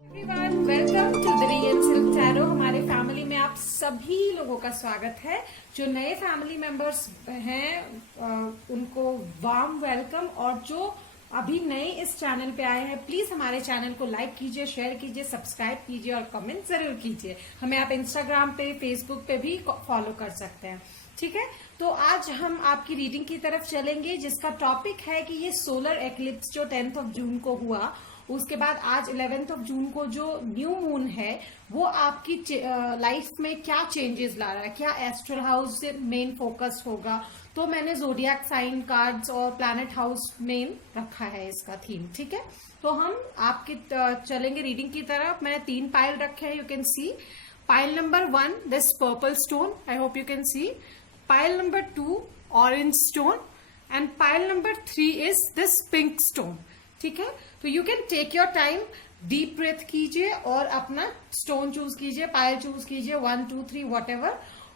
Everyone, welcome to the real silk tarot. हमारे family में आप सभी लोगों का स्वागत है। जो नए फैमिली मेंबर्स हैं उनको वार्म वेलकम, और जो अभी नए इस चैनल पे आए हैं प्लीज हमारे चैनल को लाइक कीजिए, शेयर कीजिए, सब्सक्राइब कीजिए और कमेंट जरूर कीजिए। हमें आप इंस्टाग्राम पे, फेसबुक पे भी फॉलो कर सकते हैं। ठीक है, तो आज हम आपकी रीडिंग की तरफ चलेंगे जिसका टॉपिक है कि ये सोलर एक्लिप्स जो 10 जून को हुआ, उसके बाद आज 11 जून को जो न्यू मून है वो आपकी लाइफ में क्या चेंजेस ला रहा है, क्या एस्ट्रल हाउस से मेन फोकस होगा। तो मैंने जोडियक साइन कार्ड्स और प्लैनेट हाउस मेन रखा है इसका थीम। ठीक है, तो हम आपके चलेंगे रीडिंग की तरफ। मैंने 3 पाइल रखे हैं, you can see. Pile number 1 this purple stone, I hope you can see. Pile number 2 orange stone and pile number 3 is this pink stone. ठीक है, तो you can take your time, deep breath कीजिए और अपना stone choose कीजिए, पायल choose कीजिए, 1 2 3 what,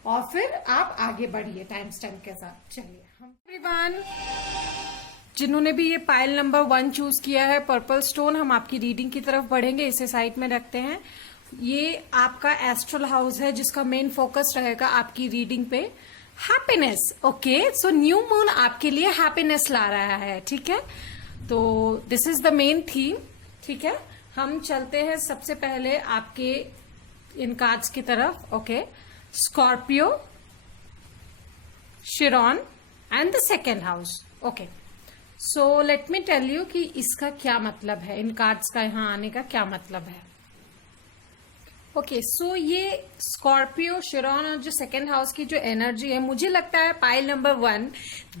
और फिर आप आगे बढ़िए टाइम स्टैम्प के साथ। चलिए एवरीवन, जिन्होंने भी ये पायल नंबर 1 चूज किया है पर्पल स्टोन, हम आपकी रीडिंग की तरफ बढ़ेंगे। इसे साइड में रखते हैं। ये आपका एस्ट्रल हाउस है जिसका मेन फोकस रहेगा आपकी रीडिंग पे happiness. Okay, so new moon आपके लिए हैप्पीनेस ला रहा है। ठीक है, तो this is the main theme. ठीक है, हम चलते हैं सबसे पहले आपके इन कार्ड्स की तरफ। Okay, Scorpio, Chiron and the second house. Okay, so let me tell you कि इसका क्या मतलब है, इन कार्ड्स का यहाँ आने का क्या मतलब है। ओके, सो ये स्कॉर्पियो, शिरॉन और जो सेकेंड हाउस की जो एनर्जी है, मुझे लगता है पाइल नंबर 1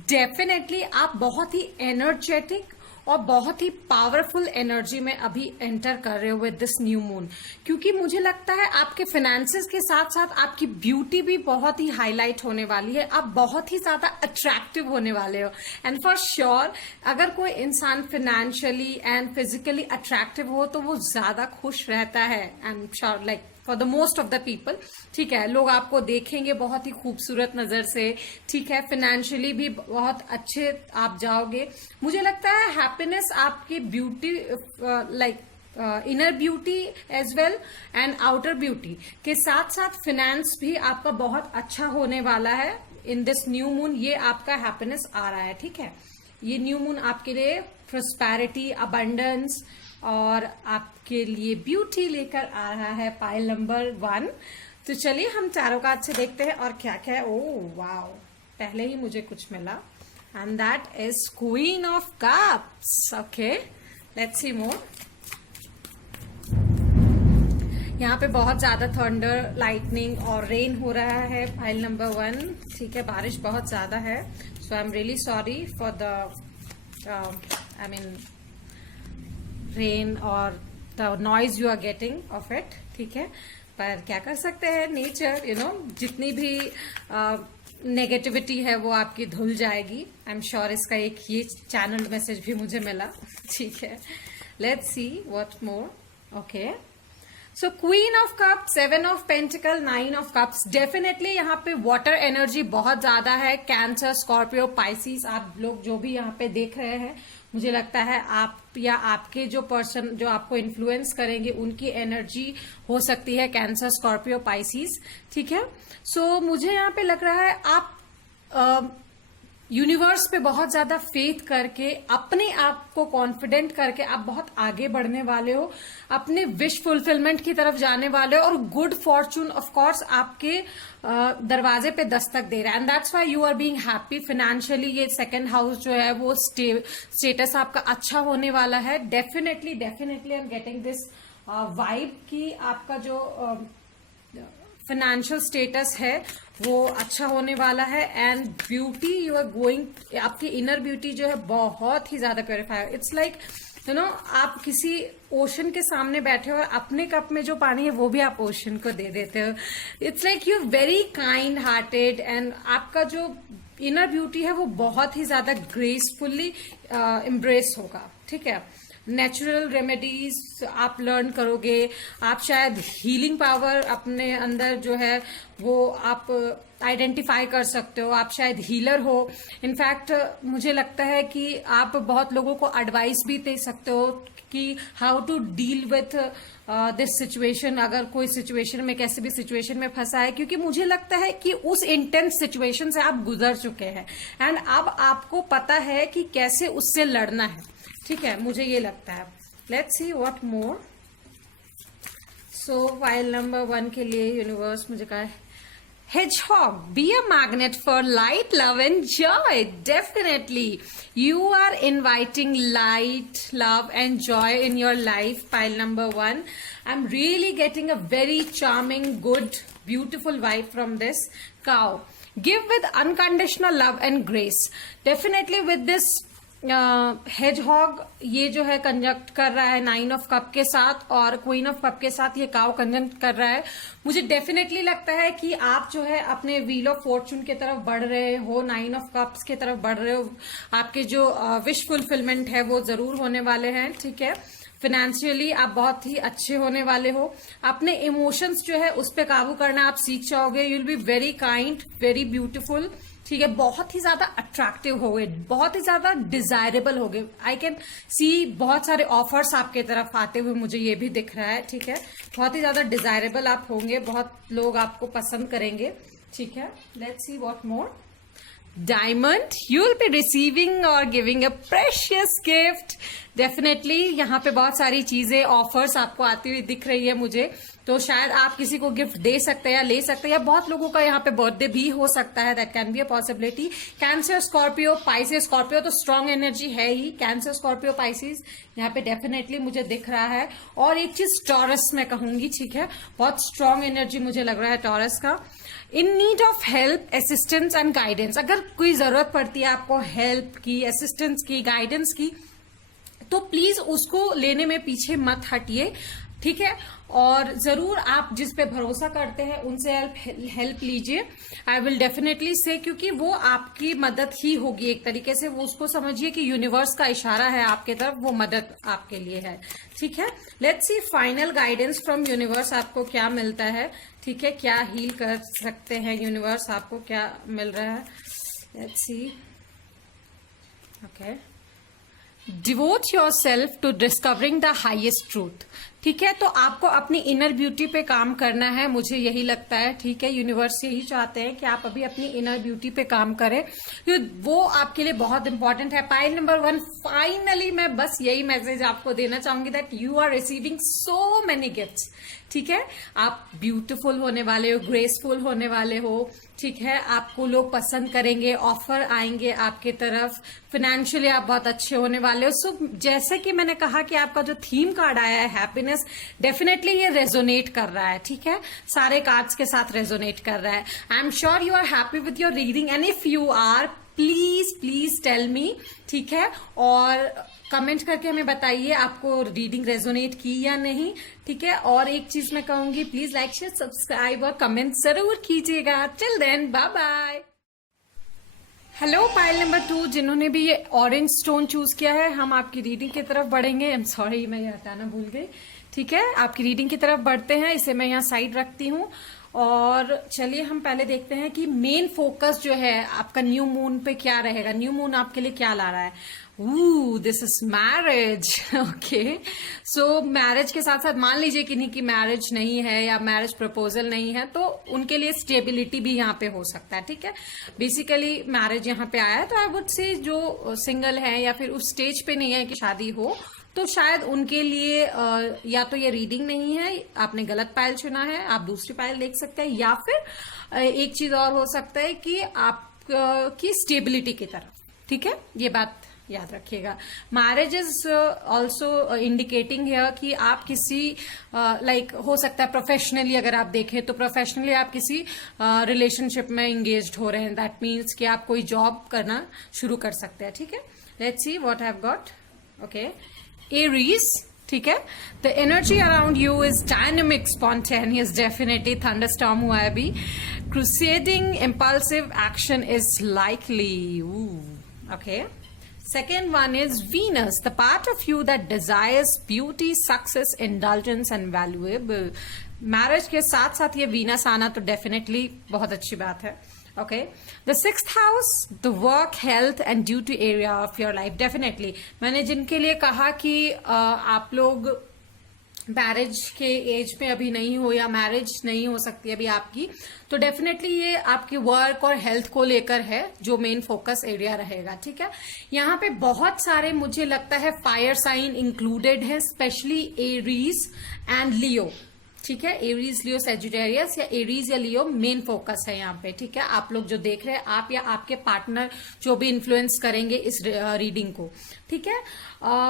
डेफिनेटली आप बहुत ही एनर्जेटिक और बहुत ही पावरफुल एनर्जी में अभी एंटर कर रहे हो विद दिस न्यू मून। क्योंकि मुझे लगता है आपके फाइनेंसेस के साथ साथ आपकी ब्यूटी भी बहुत ही हाईलाइट होने वाली है। आप बहुत ही ज्यादा अट्रैक्टिव होने वाले हो। एंड फॉर श्योर अगर कोई इंसान फाइनेंशियली एंड फिजिकली अट्रैक्टिव हो तो वो ज्यादा खुश रहता है। And sure like for the most of the people, ठीक है, लोग आपको देखेंगे बहुत ही खूबसूरत नजर से। ठीक है, फाइनेंशियली भी बहुत अच्छे आप जाओगे। मुझे लगता है हैप्पीनेस आपकी beauty like inner beauty as well and outer beauty के साथ साथ फाइनेंस भी आपका बहुत अच्छा होने वाला है इन दिस न्यू मून। ये आपका हैप्पीनेस आ रहा है। ठीक है, ये न्यू मून आपके लिए प्रोस्पेरिटी, अबंडेंस और आपके लिए ब्यूटी लेकर आ रहा है पाइल नंबर 1। तो चलिए हम चारों कार्ड से देखते हैं और क्या क्या है। ओह वाओ, पहले ही मुझे कुछ मिला and that is queen of cups. Okay, let's see more. यहाँ पे बहुत ज्यादा थंडर, लाइटनिंग और रेन हो रहा है पाइल नंबर 1। ठीक है, बारिश बहुत ज्यादा है। So I am really sorry for the I mean rain और the noise you are getting of it. ठीक है, पर क्या कर सकते हैं, नेचर यू नो, जितनी भी नेगेटिविटी है वो आपकी धुल जाएगी। आई एम श्योर इसका एक ये चैनल मैसेज भी मुझे मिला। ठीक है, let's see what more. Okay, so queen of cups, 7 of pentacle, 9 of cups. Definitely यहाँ पे वाटर एनर्जी बहुत ज्यादा है। कैंसर, स्कॉर्पियो, पाइसिस, आप लोग जो भी यहाँ पे देख रहे हैं, मुझे लगता है आप या आपके जो पर्सन जो आपको इन्फ्लुएंस करेंगे उनकी एनर्जी हो सकती है कैंसर, स्कॉर्पियो, पाइसिस। ठीक है, सो मुझे यहाँ पे लग रहा है आप यूनिवर्स पे बहुत ज्यादा फेथ करके, अपने आप को कॉन्फिडेंट करके आप बहुत आगे बढ़ने वाले हो, अपने विश फुलफिलमेंट की तरफ जाने वाले हो, और गुड फॉर्चून ऑफ कोर्स आपके दरवाजे पे दस्तक दे रहा है। And that's why you are being happy financially. ये सेकंड हाउस जो है वो स्टेटस आपका अच्छा होने वाला है। Definitely definitely I am getting this vibe कि आपका जो फाइनेंशियल स्टेटस है वो अच्छा होने वाला है। And beauty you are going, आपकी इनर ब्यूटी जो है बहुत ही ज्यादा purify. It's like you know, आप किसी ओशन के सामने बैठे हो और अपने कप में जो पानी है वो भी आप ओशन को दे देते हो। It's like you very kind hearted and आपका जो इनर ब्यूटी है वो बहुत ही ज्यादा ग्रेसफुली एम्ब्रेस होगा। ठीक है, नेचुरल रेमेडीज आप लर्न करोगे। आप शायद हीलिंग पावर अपने अंदर जो है वो आप आइडेंटिफाई कर सकते हो। आप शायद हीलर हो। इनफैक्ट मुझे लगता है कि आप बहुत लोगों को एडवाइस भी दे सकते हो कि how to deal with this situation, अगर कोई सिचुएशन में कैसे भी सिचुएशन में फंसा है, क्योंकि मुझे लगता है कि उस इंटेंस सिचुएशन से आप गुजर चुके हैं एंड अब आपको पता है कि कैसे उससे लड़ना है, ठीक है, मुझे ये लगता है. Let's see what more. So file number 1 के लिए यूनिवर्स मुझे कहा है Hedgehog, be a magnet for light, love and joy. Definitely. You are inviting light, love and joy in your life. Pile number 1. I'm really getting a very charming, good, beautiful vibe from this cow. Give with unconditional love and grace. Definitely with this hedgehog ये जो है कंजक्ट कर रहा है 9 of cup के साथ और queen of cup के साथ ये काव कंजक्ट कर रहा है. मुझे डेफिनेटली लगता है कि आप जो है अपने व्हील ऑफ फॉर्चून की तरफ बढ़ रहे हो, 9 ऑफ कप्स की तरफ बढ़ रहे हो. आपके जो विश फुलफिलमेंट है वो जरूर होने वाले हैं, ठीक है. फाइनेंशियली आप बहुत ही अच्छे होने वाले हो. अपने इमोशंस जो है उस पर काबू करना आप सीख जाओगे. You will be very kind, very beautiful, ठीक है. बहुत ही ज्यादा अट्रैक्टिव हो गए, बहुत ही ज्यादा डिजायरेबल हो गए. आई कैन सी बहुत सारे ऑफर्स आपके तरफ आते हुए मुझे ये भी दिख रहा है, ठीक है. बहुत ही ज्यादा डिजायरेबल आप होंगे, बहुत लोग आपको पसंद करेंगे, ठीक है. Let's see what more. Diamond, you will be receiving or giving a precious gift. Definitely यहाँ पे बहुत सारी चीजें ऑफर्स आपको आती हुई दिख रही है मुझे, तो शायद आप किसी को गिफ्ट दे सकते हैं या ले सकते हैं, या बहुत लोगों का यहाँ पे बर्थडे भी हो सकता है. That can be a possibility. Cancer, Scorpio, Pisces. Scorpio तो स्ट्रॉन्ग एनर्जी है ही. कैंसर, स्कॉर्पियो, पाइसिस यहाँ पे डेफिनेटली मुझे दिख रहा है. और एक चीज टॉरस मैं कहूंगी, ठीक है, बहुत स्ट्रॉन्ग एनर्जी मुझे लग रहा है टॉरस का. In need of help, assistance and guidance. अगर कोई जरूरत पड़ती है आपको हेल्प की, असिस्टेंस की, गाइडेंस की, तो प्लीज उसको लेने में पीछे मत हटिए, ठीक है. और जरूर आप जिस पे भरोसा करते हैं उनसे हेल्प लीजिए. आई विल डेफिनेटली से, क्योंकि वो आपकी मदद ही होगी एक तरीके से. वो उसको समझिए कि यूनिवर्स का इशारा है आपके तरफ, वो मदद आपके लिए है, ठीक है. Let's C final guidance from universe, आपको क्या मिलता है, ठीक है. क्या हील कर सकते हैं यूनिवर्स, आपको क्या मिल रहा है. Let's see. Okay. Devote yourself to discovering the highest truth, ठीक है. तो आपको अपनी इनर ब्यूटी पे काम करना है, मुझे यही लगता है, ठीक है. यूनिवर्स यही चाहते हैं कि आप अभी अपनी इनर ब्यूटी पे काम करें, वो आपके लिए बहुत इंपॉर्टेंट है. पाइल नंबर 1, फाइनली मैं बस यही मैसेज आपको देना चाहूंगी that you are receiving so many gifts, ठीक है. आप ब्यूटीफुल होने वाले हो, ग्रेसफुल होने वाले हो, ठीक है. आपको लोग पसंद करेंगे, ऑफर आएंगे आपके तरफ. फाइनेंशियली आप बहुत अच्छे होने वाले हो. सो जैसे कि मैंने कहा कि आपका जो थीम कार्ड आया है हैप्पीनेस, डेफिनेटली ये रेजोनेट कर रहा है, ठीक है. सारे कार्ड्स के साथ रेजोनेट कर रहा है. I am sure you are happy with your reading and if you are, please tell me, ठीक है. और कमेंट करके हमें बताइए आपको रीडिंग रेजोनेट की या नहीं, ठीक है. और एक चीज मैं कहूंगी, प्लीज लाइक, शेयर, सब्सक्राइब और कमेंट जरूर कीजिएगा. Till then, bye bye. Hello pile number 2, जिन्होंने भी ये ऑरेंज स्टोन चूज किया है, हम आपकी रीडिंग की तरफ बढ़ेंगे. आई एम सॉरी, मैं ये हटाना भूल गई, ठीक है. आपकी रीडिंग की तरफ बढ़ते हैं. इसे मैं यहाँ साइड रखती हूँ और चलिए हम पहले देखते हैं कि मेन फोकस जो है आपका न्यू मून पे क्या रहेगा. न्यू मून आपके लिए क्या ला रहा है. This is marriage. Okay. So marriage के साथ साथ मान लीजिए किन्हीं की मैरिज नहीं है या मैरिज प्रपोजल नहीं है, तो उनके लिए स्टेबिलिटी भी यहाँ पे हो सकता है, ठीक है. बेसिकली मैरिज यहाँ पे आया है, तो आई वुड से जो सिंगल है या फिर उस स्टेज पे नहीं है कि शादी हो, तो शायद उनके लिए या तो ये रीडिंग नहीं है, आपने गलत पाइल चुना है, आप दूसरी पाइल देख सकते हैं, या फिर एक चीज और हो सकता है कि आप की स्टेबिलिटी की तरफ, ठीक है. ये बात याद रखिएगा. मैरिज इज ऑल्सो इंडिकेटिंग है कि आप किसी लाइक हो सकता है प्रोफेशनली, अगर आप देखें तो प्रोफेशनली आप किसी रिलेशनशिप में एंगेज्ड हो रहे हैं. दैट मीन्स कि आप कोई जॉब करना शुरू कर सकते हैं, ठीक है. Let's see what I have got. Okay. Aries, ठीक है. The energy around you is dynamic, spontaneous, definitely thunderstorm हुआ है अभी. Crusading impulsive action is likely. Okay. Second one is Venus, the part of you that desires beauty, success, indulgence and valuable. Marriage के साथ साथ ये Venus आना तो definitely बहुत अच्छी बात है. Okay, the sixth house, the work, health and duty area of your life. Definitely मैंने जिनके लिए कहा कि आप लोग मैरिज के एज में अभी नहीं हो या मैरिज नहीं हो सकती अभी आपकी, तो डेफिनेटली ये आपकी वर्क और हेल्थ को लेकर है जो मेन फोकस एरिया रहेगा। ठीक है, यहाँ पे बहुत सारे मुझे लगता है फायर साइन इंक्लूडेड है, स्पेशली एरीज एंड लियो। ठीक है, एरीज, लियो, सेजिटेरियस या एरीज या लियो मेन फोकस है यहाँ पे। ठीक है, आप लोग जो देख रहे हैं, आप या आपके पार्टनर जो भी इन्फ्लुएंस करेंगे इस रीडिंग को। ठीक है,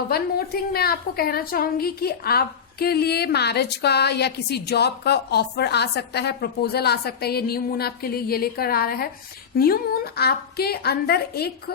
वन मोर थिंग मैं आपको कहना चाहूंगी कि आपके लिए मैरिज का या किसी जॉब का ऑफर आ सकता है, प्रपोजल आ सकता है। ये न्यू मून आपके लिए ये लेकर आ रहा है। न्यू मून आपके अंदर एक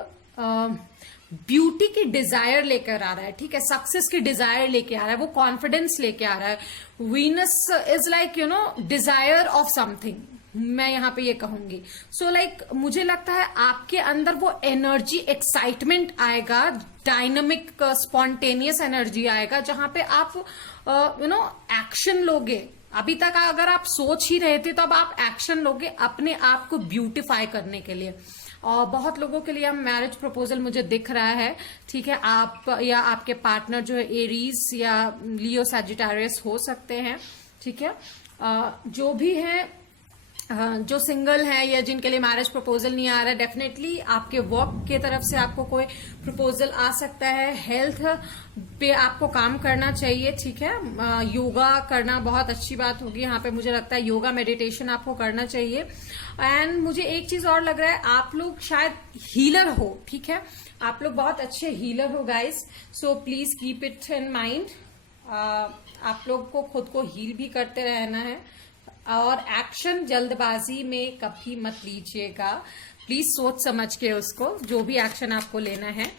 ब्यूटी की डिजायर लेकर आ रहा है। ठीक है, सक्सेस की डिजायर लेके आ रहा है, वो कॉन्फिडेंस लेके आ रहा है। Venus is like desire of something, मैं यहाँ पे ये कहूंगी। सो लाइक मुझे लगता है आपके अंदर वो एनर्जी, एक्साइटमेंट आएगा, डायनामिक स्पॉन्टेनियस एनर्जी आएगा, जहां पे आप एक्शन लोगे। अभी तक अगर आप सोच ही रहे थे तो अब आप एक्शन लोगे अपने आप को ब्यूटिफाई करने के लिए। और बहुत लोगों के लिए हम मैरिज प्रपोजल मुझे दिख रहा है। ठीक है, आप या आपके पार्टनर जो है एरीज या लियो सैजिटेरियस हो सकते हैं। ठीक है, जो भी है, जो सिंगल है या जिनके लिए मैरिज प्रपोजल नहीं आ रहा है, डेफिनेटली आपके वर्क के तरफ से आपको कोई प्रपोजल आ सकता है। हेल्थ पे आपको काम करना चाहिए। ठीक है, योगा करना बहुत अच्छी बात होगी यहाँ पे। मुझे लगता है योगा, मेडिटेशन आपको करना चाहिए। एंड मुझे एक चीज और लग रहा है, आप लोग शायद हीलर हो। ठीक है, आप लोग बहुत अच्छे हीलर हो guys, so please keep it in mind. आप लोग को खुद को हील भी करते रहना है और एक्शन जल्दबाजी में कभी मत लीजिएगा। प्लीज सोच समझ के उसको, जो भी एक्शन आपको लेना है,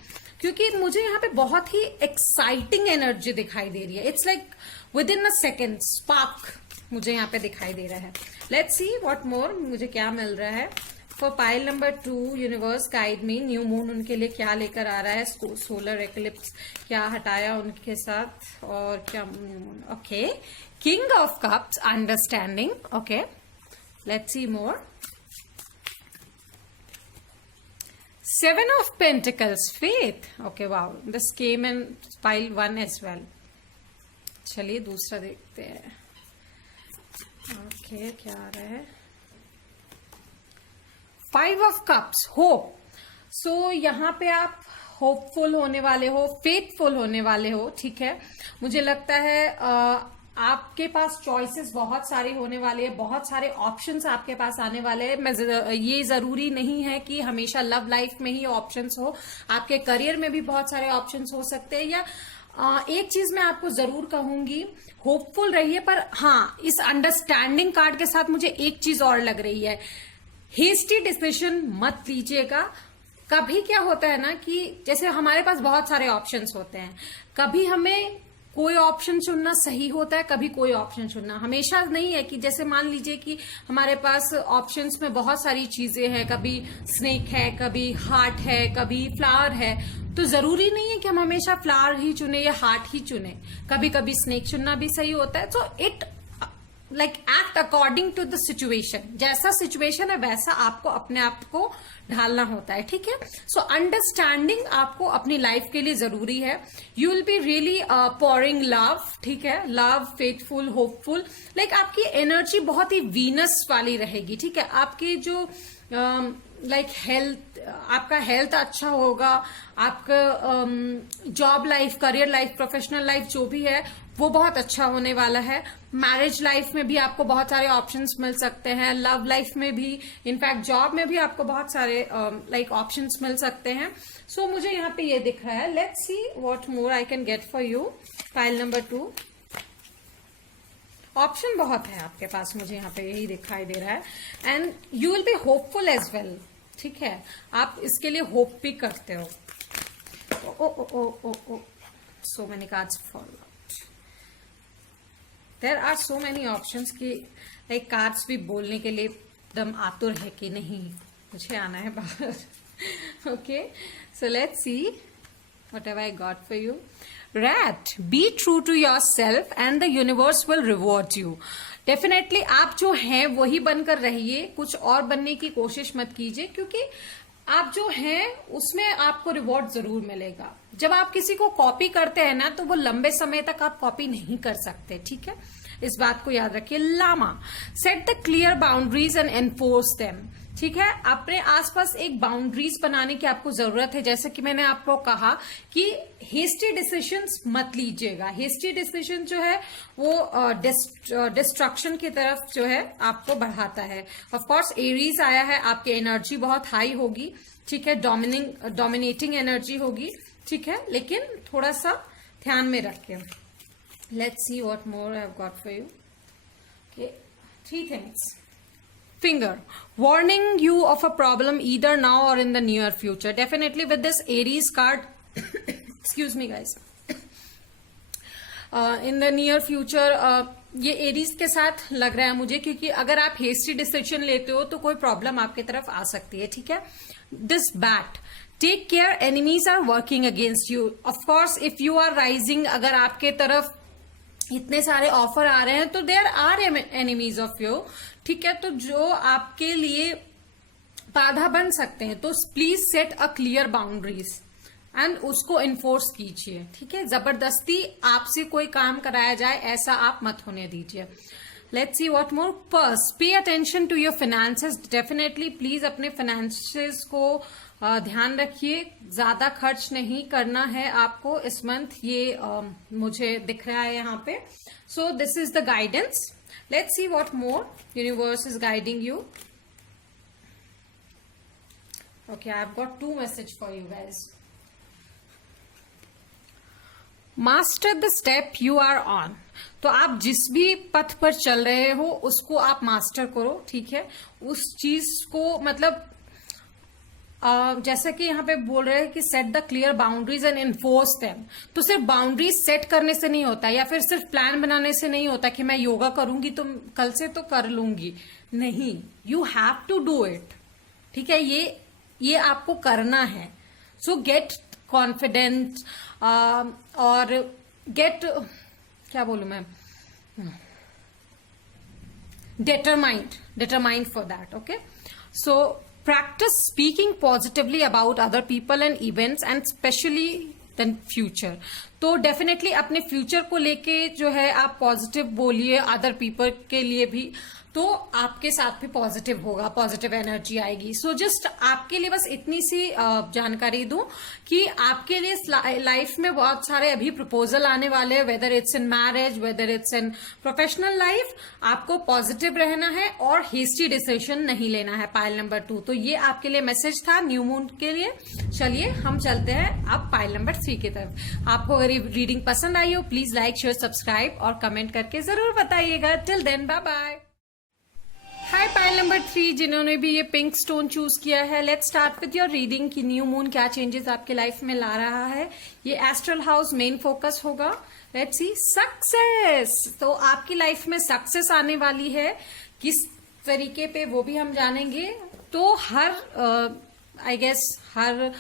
क्योंकि मुझे यहाँ पे बहुत ही एक्साइटिंग एनर्जी दिखाई दे रही है। It's like with in a second spark मुझे यहाँ पे दिखाई दे रहा है। लेट्स सी व्हाट मोर, मुझे क्या मिल रहा है। For pile number 2, universe guide me, new moon उनके लिए क्या लेकर आ रहा है, सोलर एक्लिप्स क्या हटाया उनके साथ, और क्या okay, king of cups, understanding. Okay, let's see more. 7 of Pentacles, faith. Okay, wow. This came in pile 1 as well. चलिए दूसरा देखते हैं। ओके, क्या आ रहा है? 5 of Cups, hope. So यहाँ पे आप होपफुल होने वाले हो, फेथफुल होने वाले हो। ठीक है, मुझे लगता है आपके पास चॉइसेस बहुत सारे होने वाले हैं, बहुत सारे ऑप्शंस आपके पास आने वाले हैं। ये जरूरी नहीं है कि हमेशा लव लाइफ में ही ऑप्शंस हो, आपके करियर में भी बहुत सारे ऑप्शंस हो सकते हैं। या एक चीज मैं आपको जरूर कहूंगी, होपफुल रहिए, पर हाँ, इस अंडरस्टैंडिंग कार्ड के साथ मुझे एक चीज और लग रही है, हेस्टी डिसीजन मत लीजिएगा। कभी क्या होता है ना कि जैसे हमारे पास बहुत सारे ऑप्शंस होते हैं, कभी हमें कोई ऑप्शन चुनना सही होता है, कभी कोई ऑप्शन चुनना हमेशा नहीं है। कि जैसे मान लीजिए कि हमारे पास ऑप्शंस में बहुत सारी चीजें हैं, कभी स्नेक है, कभी हार्ट है, कभी फ्लावर है, तो जरूरी नहीं है कि हम हमेशा फ्लावर ही चुने या हार्ट ही चुने। कभी कभी स्नेक चुनना भी सही होता है। So it like act according to the situation, जैसा सिचुएशन है वैसा आपको अपने आप को ढालना होता है। ठीक है, सो अंडरस्टैंडिंग आपको अपनी लाइफ के लिए जरूरी है। You will be really pouring love. ठीक है, लव, फेथफुल, होपफुल, लाइक आपकी एनर्जी बहुत ही वीनस वाली रहेगी। ठीक है, आपके जो लाइक हेल्थ, आपका हेल्थ अच्छा होगा, आपका job life, career life, professional life जो भी है वो बहुत अच्छा होने वाला है। मैरिज लाइफ में भी आपको बहुत सारे ऑप्शंस मिल सकते हैं, लव लाइफ में भी, इनफैक्ट जॉब में भी आपको बहुत सारे लाइक ऑप्शंस मिल सकते हैं। सो मुझे यहाँ पे ये दिख रहा है। Let's see what more I can get for you. Pile number 2, option बहुत है आपके पास, मुझे यहाँ पे यही दिखाई दे रहा है। And you will be hopeful as well. ठीक है, आप इसके लिए होप भी करते हो। Oh oh oh oh oh so many cards fall out. There are so many options कि लाइक कार्ड्स भी बोलने के लिए एकदम आतुर है कि नहीं मुझे आना है बाहर। Okay, so let's see what have I got for you. Rat, be true to yourself and the universe will reward you. Definitely आप जो हैं वही बनकर रहिए, कुछ और बनने की कोशिश मत कीजिए, क्योंकि आप जो हैं उसमें आपको रिवॉर्ड जरूर मिलेगा। जब आप किसी को कॉपी करते हैं ना, तो वो लंबे समय तक आप कॉपी नहीं कर सकते, ठीक है, इस बात को याद रखिए। Llama, set the clear boundaries and enforce them, ठीक है, अपने आसपास एक बाउंड्रीज बनाने की आपको जरूरत है। जैसे कि मैंने आपको कहा कि हेस्टी डिसीजंस मत लीजिएगा। हेस्टी डिसीजन जो है वो डिस्ट्रक्शन की तरफ जो है आपको बढ़ाता है। ऑफ कोर्स एरीज आया है, आपकी एनर्जी बहुत हाई होगी, ठीक है, डोमिनेटिंग एनर्जी होगी, ठीक है, लेकिन थोड़ा सा ध्यान में रखें। Let's see what more I have got for you. Okay, 3 things. Finger, warning you of a problem either now or in the near future. Definitely with this Aries card, excuse me guys, in the near future, ये Aries के साथ लग रहा है मुझे, क्योंकि अगर आप हेस्टी डिसीजन लेते हो तो कोई प्रॉब्लम आपकी तरफ आ सकती है, ठीक है। This bat, take care, enemies are working against you. Of course if you are rising, अगर आपके तरफ इतने सारे ऑफर आ रहे हैं तो there are enemies of you, ठीक है, तो जो आपके लिए बाधा बन सकते हैं, तो please set a clear boundaries and उसको इन्फोर्स कीजिए, ठीक है। जबरदस्ती आपसे कोई काम कराया जाए ऐसा आप मत होने दीजिए। Let's see what more. Purse, pay attention to your finances. Definitely please अपने फाइनेंसेस को ध्यान रखिए, ज्यादा खर्च नहीं करना है आपको इस मंथ, ये मुझे दिख रहा है यहाँ पे। So this is the guidance. Let's see what more universe is guiding you. Okay, I have got 2 message for you guys. Master the step you are on. तो आप जिस भी पथ पर चल रहे हो उसको आप मास्टर करो, ठीक है, उस चीज को, मतलब जैसा कि यहाँ पे बोल रहे हैं कि set the clear boundaries and enforce them. तो सिर्फ बाउंड्रीज सेट करने से नहीं होता, या फिर सिर्फ प्लान बनाने से नहीं होता कि मैं योगा करूंगी तो कल से तो कर लूंगी, नहीं, you have to do it, ठीक है, ये आपको करना है। सो गेट कॉन्फिडेंट और गेट, क्या बोलूं मैं, determined for that. Okay, so practice speaking positively about other people and events and especially the future. तो डेफिनेटली अपने फ्यूचर को लेके जो है आप पॉजिटिव बोलिए, अदर पीपल के लिए भी, तो आपके साथ भी पॉजिटिव होगा, पॉजिटिव एनर्जी आएगी। सो जस्ट आपके लिए बस इतनी सी जानकारी दूं कि आपके लिए लाइफ में बहुत सारे अभी प्रपोजल आने वाले हैं, whether it's in marriage, whether it's in professional life. आपको पॉजिटिव रहना है और हेस्टी डिसीजन नहीं लेना है, पाइल नंबर 2। तो ये आपके लिए मैसेज था न्यू मून के लिए। चलिए हम चलते हैं अब पाइल नंबर 3 की तरफ। आपको अगर ये रीडिंग पसंद आई हो, प्लीज लाइक, शेयर, सब्सक्राइब और कमेंट करके जरूर बताइएगा। Till then, bye bye. Hi pile number 3, जिन्होंने भी ये पिंक स्टोन चूज किया है, let's start with your reading की न्यू मून क्या चेंजेस आपके लाइफ में ला रहा है। ये एस्ट्रल हाउस मेन फोकस होगा। Let's see success. तो आपकी लाइफ में सक्सेस आने वाली है, किस तरीके पे वो भी हम जानेंगे। तो हर आई गेस हर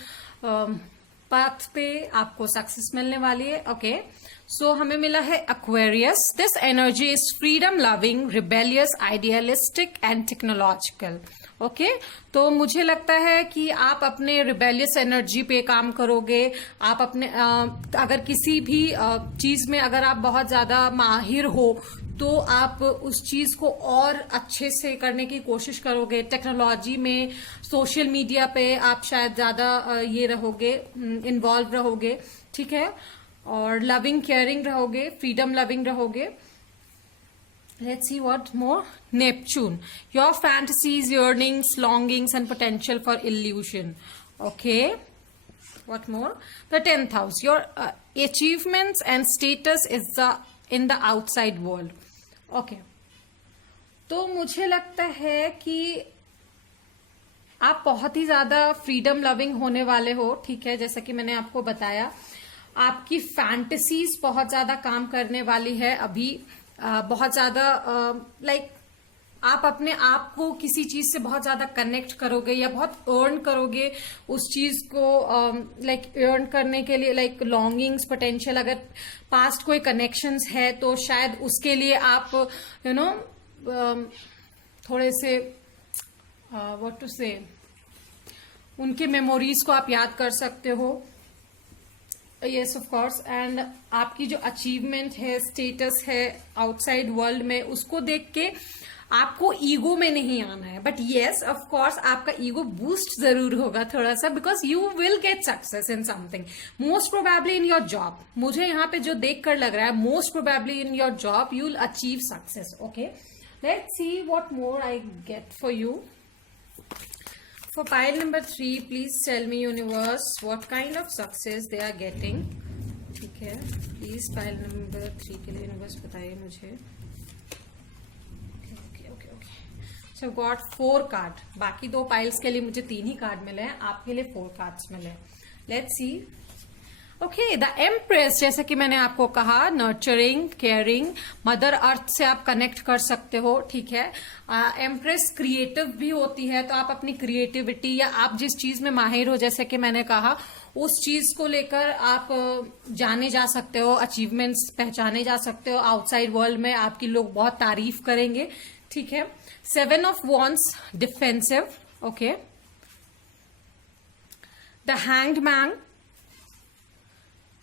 पाथ पे आपको सक्सेस मिलने वाली है। ओके, सो हमें मिला है Aquarius. This energy is freedom loving, rebellious, idealistic and technological. Okay, तो मुझे लगता है कि आप अपने रिबेलियस एनर्जी पे काम करोगे। आप अपने अगर किसी भी चीज में अगर आप बहुत ज्यादा माहिर हो तो आप उस चीज को और अच्छे से करने की कोशिश करोगे। टेक्नोलॉजी में, सोशल मीडिया पे आप शायद ज्यादा ये रहोगे, इन्वॉल्व रहोगे, ठीक है, और लविंग केयरिंग रहोगे, फ्रीडम लविंग रहोगे। Let's see what more. Neptune, your fantasies, yearnings, longings and potential for illusion. Okay, what more? The 10th house, your achievements and status is in the outside world. Okay, तो मुझे लगता है कि आप बहुत ही ज्यादा फ्रीडम लविंग होने वाले हो, ठीक है, जैसा कि मैंने आपको बताया। आपकी फैंटेसीज बहुत ज्यादा काम करने वाली है अभी, बहुत ज्यादा लाइक आप अपने आप को किसी चीज से बहुत ज्यादा कनेक्ट करोगे या बहुत अर्न करोगे उस चीज को, लाइक अर्न करने के लिए, लाइक लॉन्गिंग्स, पोटेंशियल, अगर पास्ट कोई कनेक्शंस है तो शायद उसके लिए आप यू नो थोड़े से व्हाट टू से, उनके मेमोरीज को आप याद कर सकते हो। Yes of course. एंड आपकी जो अचीवमेंट है, स्टेटस है आउटसाइड वर्ल्ड में, उसको देख के आपको ईगो में नहीं आना है, बट येस ऑफ कोर्स आपका ईगो बूस्ट जरूर होगा थोड़ा सा, because you will get success in something, most probably in your job. मुझे यहाँ पे जो देखकर लग रहा है, most probably in your job you will achieve success. Okay, let's see what more I get for you. For pile number 3, please tell me universe what kind of success they are getting. ठीक है, please pile number 3 के लिए universe बताइए मुझे। Okay. So got 4 card, बाकी 2 piles के लिए मुझे 3 ही कार्ड मिले हैं, आपके लिए 4 कार्ड्स मिले। Let's see. Okay, the empress, जैसे कि मैंने आपको कहा, नर्चरिंग, केयरिंग, मदर अर्थ से आप कनेक्ट कर सकते हो। ठीक है, एम्प्रेस क्रिएटिव भी होती है, तो आप अपनी क्रिएटिविटी या आप जिस चीज में माहिर हो, जैसे कि मैंने कहा, उस चीज को लेकर आप जाने जा सकते हो, अचीवमेंट्स पहचाने जा सकते हो। आउटसाइड वर्ल्ड में आपकी लोग बहुत तारीफ करेंगे। ठीक है, 7 of wands, defensive. Okay, the hanged man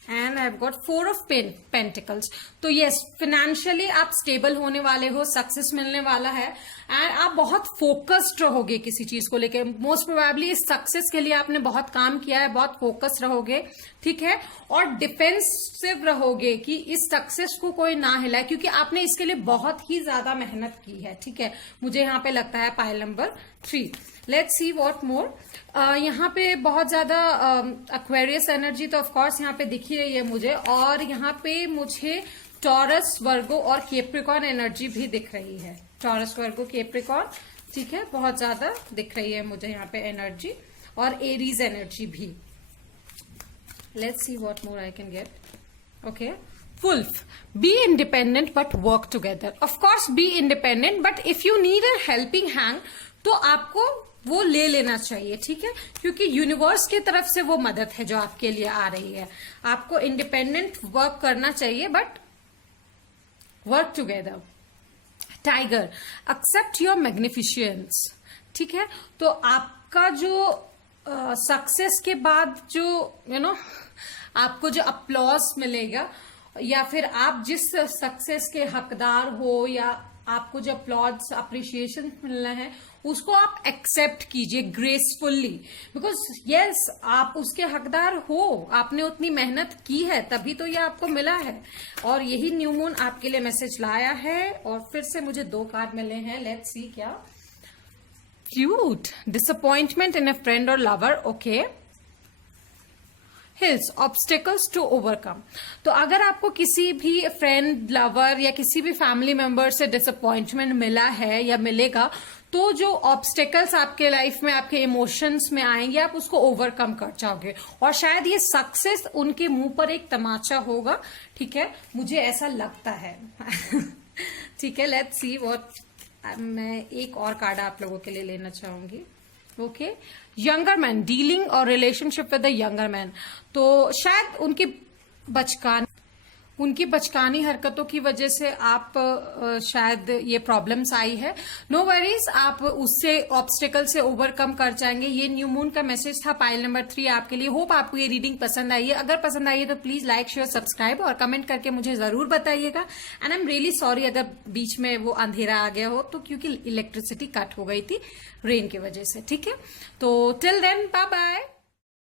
and I have got 4 of pentacles. तो यस, फाइनेंशियली आप स्टेबल होने वाले हो, सक्सेस मिलने वाला है, एंड आप बहुत फोकस्ड रहोगे किसी चीज को लेके। मोस्ट प्रोबेबली इस सक्सेस के लिए आपने बहुत काम किया है, बहुत फोकस्ड रहोगे। ठीक है, और डिफेंसिव रहोगे कि इस सक्सेस को कोई ना हिलाए, क्योंकि आपने इसके लिए बहुत ही ज्यादा मेहनत की है। ठीक है, मुझे यहाँ पे लगता है pile number 3। Let's see what मोर। यहाँ पे बहुत ज्यादा एक्वेरियस एनर्जी तो ऑफ कोर्स यहाँ पे दिख ही रही है मुझे, और यहाँ पे मुझे टॉरस, वर्गो और कैप्रिकॉर्न एनर्जी भी दिख रही है। टॉरस, वर्गो, कैप्रिकॉर्न, ठीक है, बहुत ज्यादा दिख रही है मुझे यहाँ पे एनर्जी, और एरीज एनर्जी भी। Let's see what more I can get. Okay, wolf, be independent but work together. Of course be independent, but if you need a helping hand तो आपको वो ले लेना चाहिए। ठीक है, क्योंकि यूनिवर्स की तरफ से वो मदद है जो आपके लिए आ रही है। आपको इंडिपेंडेंट वर्क करना चाहिए, but work together. Tiger, accept your magnificence. ठीक है, तो आपका जो सक्सेस के बाद जो आपको जो अप्लॉज मिलेगा, या फिर आप जिस सक्सेस के हकदार हो, या आपको जो अप्लॉज, अप्रिशिएशन मिलना है, उसको आप एक्सेप्ट कीजिए ग्रेसफुल्ली, बिकॉज यस आप उसके हकदार हो, आपने उतनी मेहनत की है, तभी तो ये आपको मिला है। और यही न्यू मून आपके लिए मैसेज लाया है। और फिर से मुझे 2 कार्ड मिले हैं, लेट्स सी क्या। Cute, disappointment in a friend और lover. Okay, hills, obstacles to overcome. तो अगर आपको किसी भी फ्रेंड, लवर या किसी भी फैमिली मेंबर से डिसअपॉइंटमेंट मिला है या मिलेगा, तो जो ऑब्स्टिकल्स आपके लाइफ में, आपके इमोशंस में आएंगे, आप उसको ओवरकम कर जाओगे, और शायद ये सक्सेस उनके मुंह पर एक तमाचा होगा। ठीक है, मुझे ऐसा लगता है। ठीक है, लेट्स सी व्हाट। मैं एक और कार्ड आप लोगों के लिए लेना चाहूंगी। ओके, यंगर मैन, डीलिंग और relationship with the younger man. तो शायद उनकी बचकानी हरकतों की वजह से आप शायद ये प्रॉब्लम्स आई है। नो वरीज, आप उससे ऑब्स्टिकल से ओवरकम कर जाएंगे। ये न्यू मून का मैसेज था पाइल नंबर 3 आपके लिए। होप आपको ये रीडिंग पसंद आई है। अगर पसंद आई है तो प्लीज लाइक, शेयर, सब्सक्राइब और कमेंट करके मुझे जरूर बताइएगा। And I am really sorry अगर बीच में वो अंधेरा आ गया हो, तो क्योंकि इलेक्ट्रिसिटी कट हो गई थी रेन की वजह से। ठीक है, तो टिल देन बाय बाय।